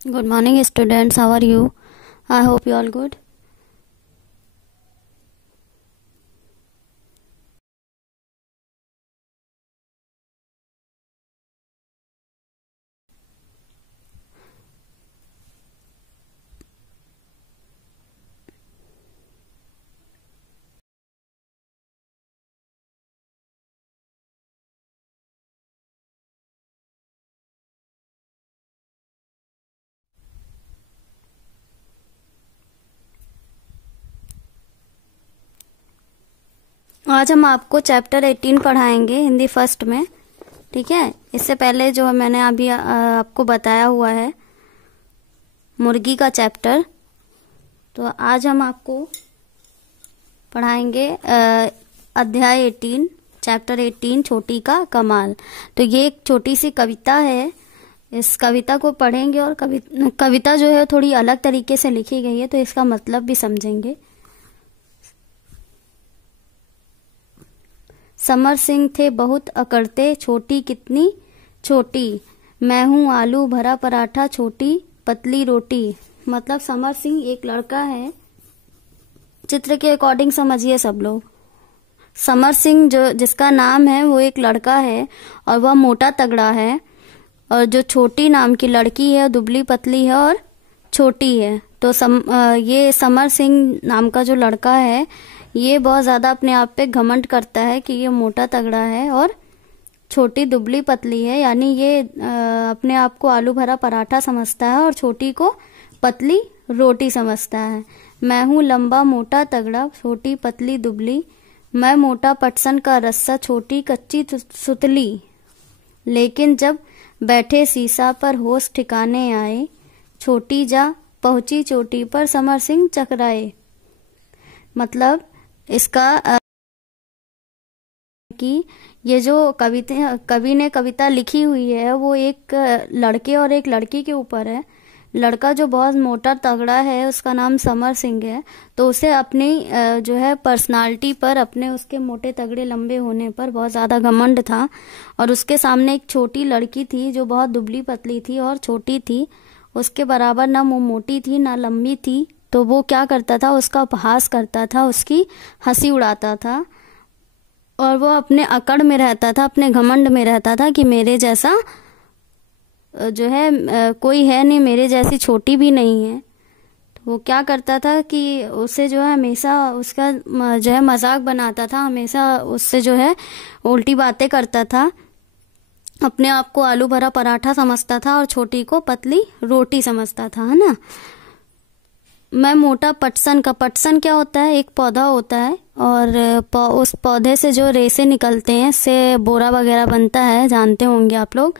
Good morning, students. How are you? I hope you all good. आज हम आपको chapter 18 पढ़ाएंगे हिंदी फर्स्ट में। ठीक है, इससे पहले जो मैंने अभी आपको बताया हुआ है मुर्गी का चैप्टर, तो आज हम आपको पढ़ाएंगे अध्याय 18 चैप्टर 18 छोटी का कमाल। तो ये एक छोटी सी कविता है, इस कविता को पढ़ेंगे और कविता जो है थोड़ी अलग तरीके से लिखी गई है, तो इसका मतलब भी समझेंगे। समर सिंह थे बहुत अकड़ते, छोटी कितनी छोटी, मैं हूँ आलू भरा पराठा, छोटी पतली रोटी। मतलब समर सिंह एक लड़का है, चित्र के अकॉर्डिंग समझिए सब लोग। समर सिंह जो जिसका नाम है वो एक लड़का है और वह मोटा तगड़ा है, और जो छोटी नाम की लड़की है दुबली पतली है और छोटी है। तो ये समर सिंह नाम का जो लड़का है ये बहुत ज़्यादा अपने आप पे घमंड करता है कि ये मोटा तगड़ा है और छोटी दुबली पतली है, यानी ये अपने आप को आलू भरा पराठा समझता है और छोटी को पतली रोटी समझता है। मैं हूँ लंबा मोटा तगड़ा, छोटी पतली दुबली, मैं मोटा पटसन का रस्सा, छोटी कच्ची सुतली। लेकिन जब बैठे सीसा पर होश ठिकाने आए, छोटी जा पहुंची चोटी पर, समर सिंह चकराए। मतलब इसका कि ये जो कवि ने कविता लिखी हुई है वो एक लड़के और एक लड़की के ऊपर है। लड़का जो बहुत मोटा तगड़ा है उसका नाम समर सिंह है, तो उसे अपनी जो है पर्सनालिटी पर, अपने उसके मोटे तगड़े लंबे होने पर बहुत ज़्यादा घमंड था। और उसके सामने एक छोटी लड़की थी जो बहुत दुबली पतली थी और छोटी थी, उसके बराबर ना वो मोटी थी ना लंबी थी। तो वो क्या करता था, उसका उपहास करता था, उसकी हंसी उड़ाता था, और वो अपने अकड़ में रहता था, अपने घमंड में रहता था कि मेरे जैसा जो है कोई है नहीं, मेरे जैसी छोटी भी नहीं है। तो वो क्या करता था कि उसे जो है हमेशा उसका जो है मजाक बनाता था, हमेशा उससे जो है उल्टी बातें करता था, अपने आप को आलू भरा पराठा समझता था और छोटी को पतली रोटी समझता था, है ना। मैं मोटा पटसन का, पटसन क्या होता है, एक पौधा होता है और उस पौधे से जो रेसे निकलते हैं, इससे बोरा वगैरह बनता है, जानते होंगे आप लोग।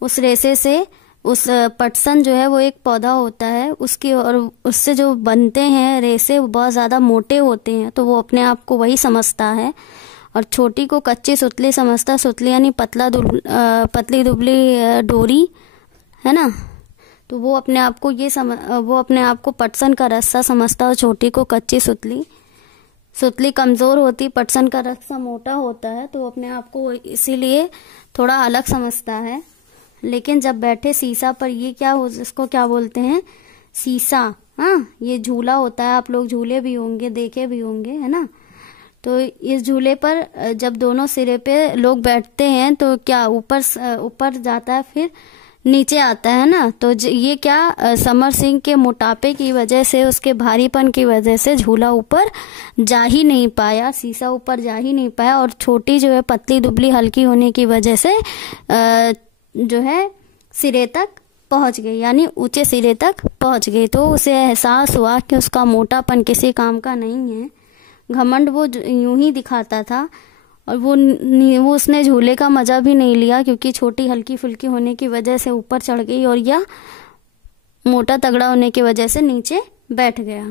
उस रेसे से, उस पटसन जो है वो एक पौधा होता है उसकी, और उससे जो बनते हैं रेसे वो बहुत ज़्यादा मोटे होते हैं, तो वो अपने आप को वही समझता है। और छोटी को कच्ची सुतली समझता, सुतली यानी पतली दुबली डोरी, है ना। तो वो अपने आप को वो अपने आप को पटसन का रस्सा समझता और छोटी को कच्ची सुतली। सुतली कमज़ोर होती, पटसन का रस्सा मोटा होता है, तो वो अपने आप को इसीलिए थोड़ा अलग समझता है। लेकिन जब बैठे सीसा पर, ये इसको क्या बोलते हैं, सीसा। हाँ, ये झूला होता है, आप लोग झूले भी होंगे, देखे भी होंगे, है ना। तो इस झूले पर जब दोनों सिरे पे लोग बैठते हैं तो क्या ऊपर जाता है, फिर नीचे आता है ना। तो ये क्या समर सिंह के मोटापे की वजह से, उसके भारीपन की वजह से झूला ऊपर जा ही नहीं पाया, सीसा ऊपर जा ही नहीं पाया, और छोटी जो है पतली दुबली हल्की होने की वजह से जो है सिरे तक पहुंच गई, यानी ऊंचे सिरे तक पहुंच गई। तो उसे एहसास हुआ कि उसका मोटापन किसी काम का नहीं है। घमंड वो यूं ही दिखाता था, और वो उसने झूले का मजा भी नहीं लिया, क्योंकि छोटी हल्की फुल्की होने की वजह से ऊपर चढ़ गई और या मोटा तगड़ा होने की वजह से नीचे बैठ गया।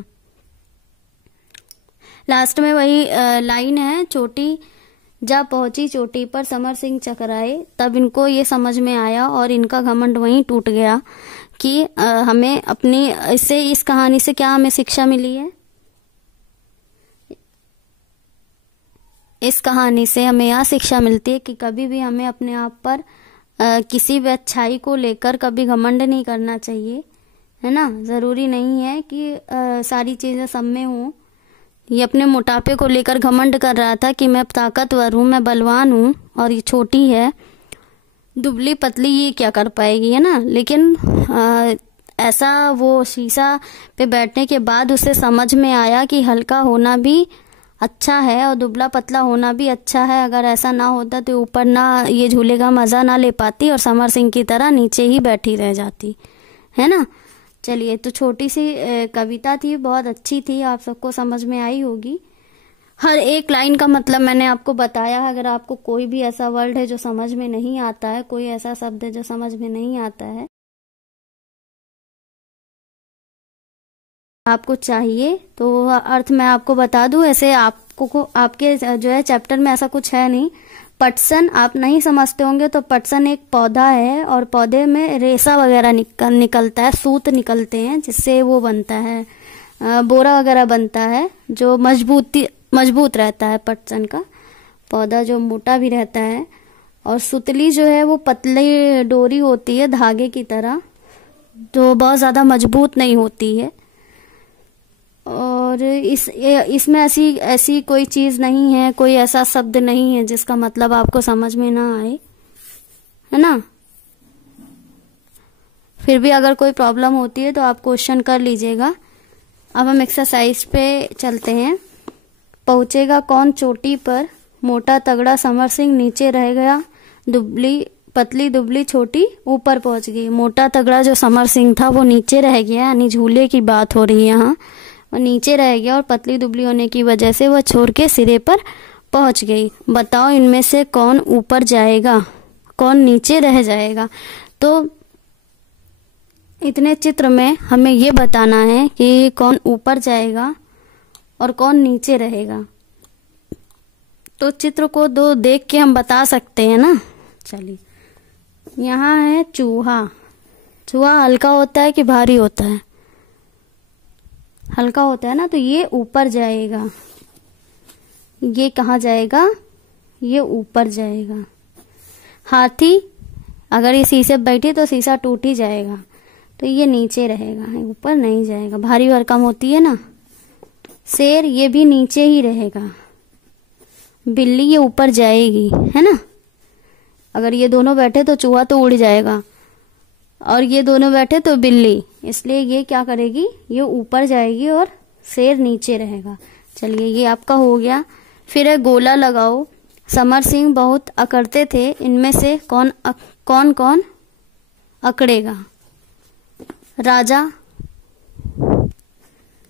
लास्ट में वही लाइन है, छोटी जा पहुंची चोटी पर, समर सिंह चकराए। तब इनको ये समझ में आया और इनका घमंड वहीं टूट गया कि हमें अपनी इस कहानी से क्या हमें शिक्षा मिली है। इस कहानी से हमें यह शिक्षा मिलती है कि कभी भी हमें अपने आप पर किसी भी अच्छाई को लेकर कभी घमंड नहीं करना चाहिए। है ना। जरूरी नहीं है कि सारी चीजें सब में हो। ये अपने मोटापे को लेकर घमंड कर रहा था कि मैं ताकतवर हूँ, मैं बलवान हूँ, और ये छोटी है, दुबली पतली, ये क्या कर पाएगी, है ना। लेकिन ऐसा वो शीशा पे बैठने के बाद उसे समझ में आया कि हल्का होना भी अच्छा है और दुबला पतला होना भी अच्छा है। अगर ऐसा ना होता तो ऊपर ना ये झूले का मजा ना ले पाती और समर सिंह की तरह नीचे ही बैठी रह जाती, है ना। चलिए, तो छोटी सी कविता थी, बहुत अच्छी थी, आप सबको समझ में आई होगी। हर एक लाइन का मतलब मैंने आपको बताया। अगर आपको कोई भी ऐसा वर्ड है जो समझ में नहीं आता है, कोई ऐसा शब्द है जो समझ में नहीं आता है, आपको चाहिए तो अर्थ मैं आपको बता दूं। ऐसे आपको आपके जो है चैप्टर में ऐसा कुछ है नहीं। पटसन आप नहीं समझते होंगे, तो पटसन एक पौधा है और पौधे में रेशा वगैरह निकलता है, सूत निकलते हैं, जिससे वो बनता है बोरा वगैरह बनता है, जो मजबूत रहता है। पटसन का पौधा जो मोटा भी रहता है। और सुतली जो है वो पतली डोरी होती है धागे की तरह, जो बहुत ज्यादा मजबूत नहीं होती है। और इसमें ऐसी कोई चीज नहीं है, कोई ऐसा शब्द नहीं है जिसका मतलब आपको समझ में ना आए, है ना। फिर भी अगर कोई प्रॉब्लम होती है तो आप क्वेश्चन कर लीजिएगा। अब हम एक्सरसाइज पे चलते हैं। पहुंचेगा कौन चोटी पर, मोटा तगड़ा समर सिंह नीचे रह गया, पतली दुबली छोटी ऊपर पहुंच गई। मोटा तगड़ा जो समर सिंह था वो नीचे रह गया, यानी झूले की बात हो रही है यहाँ, और नीचे रह गया, और पतली दुबली होने की वजह से वह छोड़ के सिरे पर पहुंच गई। बताओ इनमें से कौन ऊपर जाएगा, कौन नीचे रह जाएगा। तो इतने चित्र में हमें ये बताना है कि कौन ऊपर जाएगा और कौन नीचे रहेगा। तो चित्र को दो देख के हम बता सकते हैं ना। चलिए, यहाँ है चूहा। चूहा हल्का होता है कि भारी होता है? हल्का होता है ना, तो ये ऊपर जाएगा। ये कहाँ जाएगा? ये ऊपर जाएगा। हाथी अगर ये शीशे पे बैठी तो शीशा टूट ही जाएगा, तो ये नीचे रहेगा, ऊपर नहीं जाएगा, भारी भरकम होती है ना। शेर ये भी नीचे ही रहेगा। बिल्ली ये ऊपर जाएगी, है ना। अगर ये दोनों बैठे तो चूहा तो उड़ जाएगा, और ये दोनों बैठे तो बिल्ली, इसलिए ये क्या करेगी? ये ऊपर जाएगी और शेर नीचे रहेगा। चलिए, ये आपका हो गया। फिर है गोला लगाओ। समर सिंह बहुत अकड़ते थे, इनमें से कौन कौन अकड़ेगा? राजा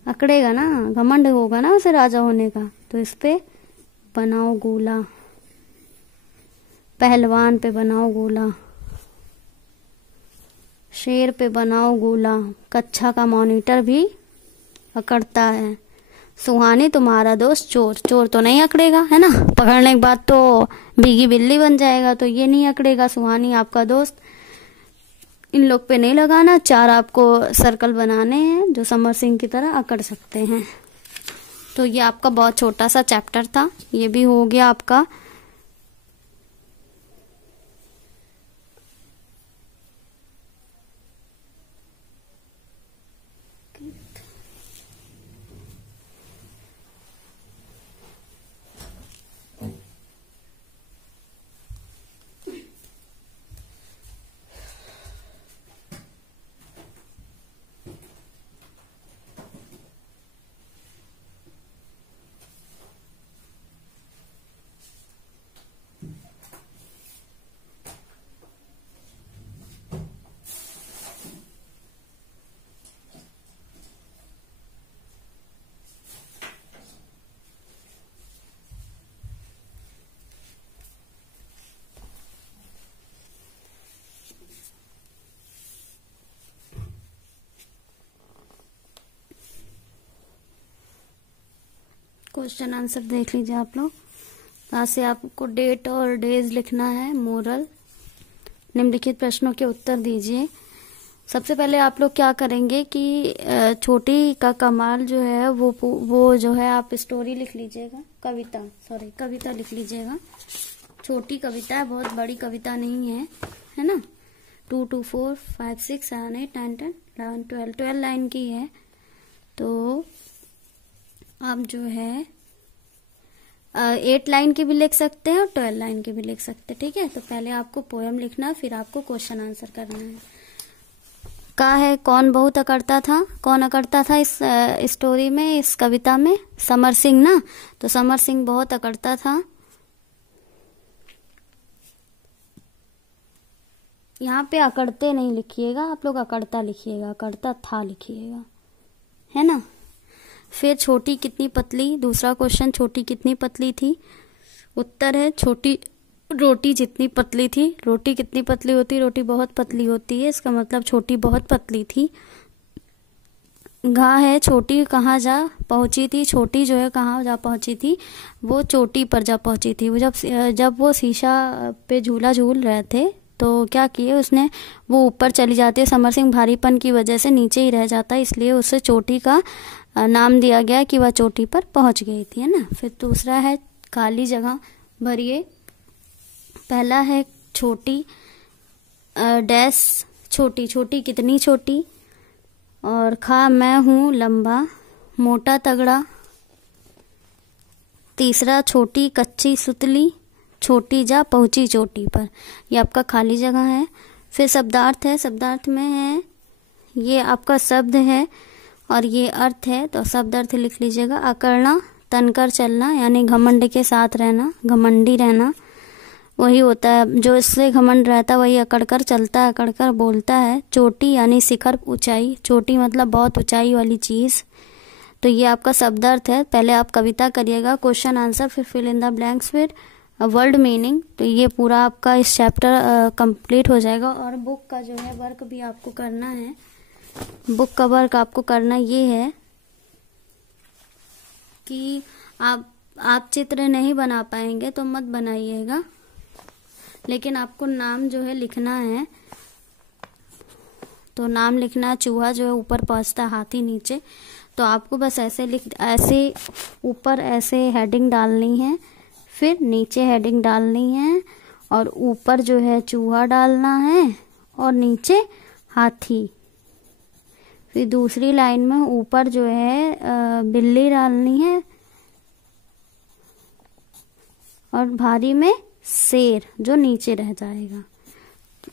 अकड़ेगा ना, घमंड होगा ना उसे राजा होने का, तो इस पे बनाओ गोला। पहलवान पे बनाओ गोला। शेर पे बनाओ गोला। कक्षा का मॉनिटर भी अकड़ता है। सुहानी तुम्हारा दोस्त चोर। चोर तो नहीं अकड़ेगा, है ना, पकड़ने के बाद तो भीगी बिल्ली बन जाएगा, तो ये नहीं अकड़ेगा। सुहानी आपका दोस्त। इन लोग पे नहीं लगाना, 4 आपको सर्कल बनाने हैं जो समर सिंह की तरह अकड़ सकते हैं। तो ये आपका बहुत छोटा सा चैप्टर था, ये भी हो गया आपका। क्वेश्चन आंसर देख लीजिए आप लोग। यहाँ से आपको डेट और डेज लिखना है। मोरल, निम्नलिखित प्रश्नों के उत्तर दीजिए। सबसे पहले आप लोग क्या करेंगे कि छोटी का कमाल जो है वो जो है आप स्टोरी लिख लीजिएगा, कविता लिख लीजिएगा। छोटी कविता है, बहुत बड़ी कविता नहीं है, है ना। 2 2 4 5 6 7 8 9 10 12 लाइन की है। तो आप जो है 8 लाइन की भी लिख सकते हैं और 12 लाइन की भी लिख सकते हैं, ठीक है। तो पहले आपको पोयम लिखना, फिर आपको क्वेश्चन आंसर करना है। का है कौन बहुत अकड़ता था, कौन अकड़ता था इस स्टोरी में, इस कविता में? समर सिंह ना। तो समर सिंह बहुत अकड़ता था। यहाँ पे अकड़ते नहीं लिखिएगा आप लोग, अकड़ता लिखिएगा, अकड़ता था लिखिएगा, है ना। फिर छोटी कितनी पतली, दूसरा क्वेश्चन, छोटी कितनी पतली थी? उत्तर है छोटी रोटी जितनी पतली थी। रोटी कितनी पतली होती है? रोटी बहुत पतली होती है, इसका मतलब छोटी बहुत पतली थी। घा है छोटी कहाँ जा पहुंची थी। छोटी जो है कहाँ जा पहुंची थी? वो चोटी पर जा पहुंची थी। वो जब वो शीशा पे झूला झूल रहे थे तो क्या किए उसने, वो ऊपर चली जाती है। समर सिंह भारीपन की वजह से नीचे ही रह जाता है, इसलिए उसे चोटी का नाम दिया गया कि वह चोटी पर पहुंच गई थी, है ना। फिर दूसरा है खाली जगह भरिए। पहला है छोटी डैश छोटी, छोटी कितनी छोटी? और खा मैं हूँ लंबा मोटा तगड़ा। तीसरा छोटी कच्ची सुतली, छोटी जा पहुंची चोटी पर। ये आपका खाली जगह है। फिर शब्दार्थ है, शब्दार्थ में है ये आपका शब्द है और ये अर्थ है, तो शब्द अर्थ लिख लीजिएगा। अकड़ना तनकर चलना, यानी घमंड के साथ रहना, घमंडी रहना वही होता है। जो इससे घमंड रहता है वही अकड़ कर चलता है, अकड़ कर बोलता है। चोटी यानी शिखर, ऊंचाई, चोटी मतलब बहुत ऊंचाई वाली चीज। तो ये आपका शब्दार्थ है। पहले आप कविता करिएगा, क्वेश्चन आंसर, फिर फिल इन द ब्लैंक्स, फिर वर्ड मीनिंग। तो ये पूरा आपका इस चैप्टर कंप्लीट हो जाएगा। और बुक का जो है वर्क भी आपको करना है। बुक का वर्क आपको करना ये है कि आप चित्र नहीं बना पाएंगे तो मत बनाइएगा, लेकिन आपको नाम जो है लिखना है। तो नाम लिखना, चूहा जो है ऊपर पहुंचता, हाथी नीचे। तो आपको बस ऐसे ऊपर ऐसे हेडिंग डालनी है, फिर नीचे हेडिंग डालनी है, और ऊपर जो है चूहा डालना है और नीचे हाथी। फिर दूसरी लाइन में ऊपर जो है बिल्ली डालनी है और भारी में शेर जो नीचे रह जाएगा।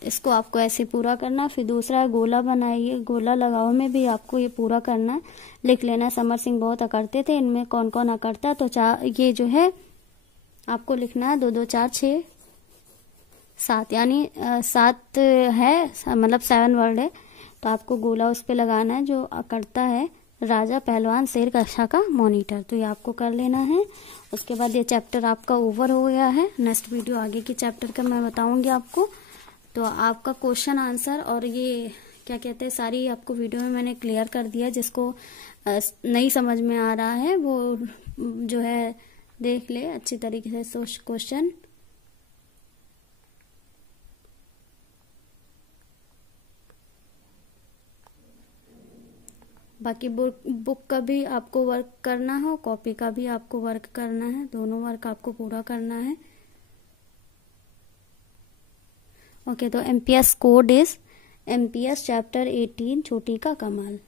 इसको आपको ऐसे पूरा करना। फिर दूसरा है गोला बनाइए, गोला लगाओ में भी आपको ये पूरा करना है। लिख लेना समर सिंह बहुत अकड़ते थे, इनमें कौन कौन अकड़ता। तो ये जो है आपको लिखना है 2 2 4 6 7, यानी 7 है, मतलब 7 वर्ड है। तो आपको गोला उस पे लगाना है जो अकड़ता है। राजा पहलवान शेर कक्षा का मॉनिटर, तो ये आपको कर लेना है। उसके बाद ये चैप्टर आपका ओवर हो गया है। नेक्स्ट वीडियो आगे के चैप्टर का मैं बताऊंगी आपको। तो आपका क्वेश्चन आंसर और ये क्या कहते हैं सारी आपको वीडियो में मैंने क्लियर कर दिया। जिसको नहीं समझ में आ रहा है वो जो है देख ले अच्छी तरीके से क्वेश्चन। बाकी बुक का भी आपको वर्क करना है, कॉपी का भी आपको वर्क करना है, दोनों वर्क आपको पूरा करना है। ओके, तो MPS code is MPS chapter 18 छोटी का कमाल।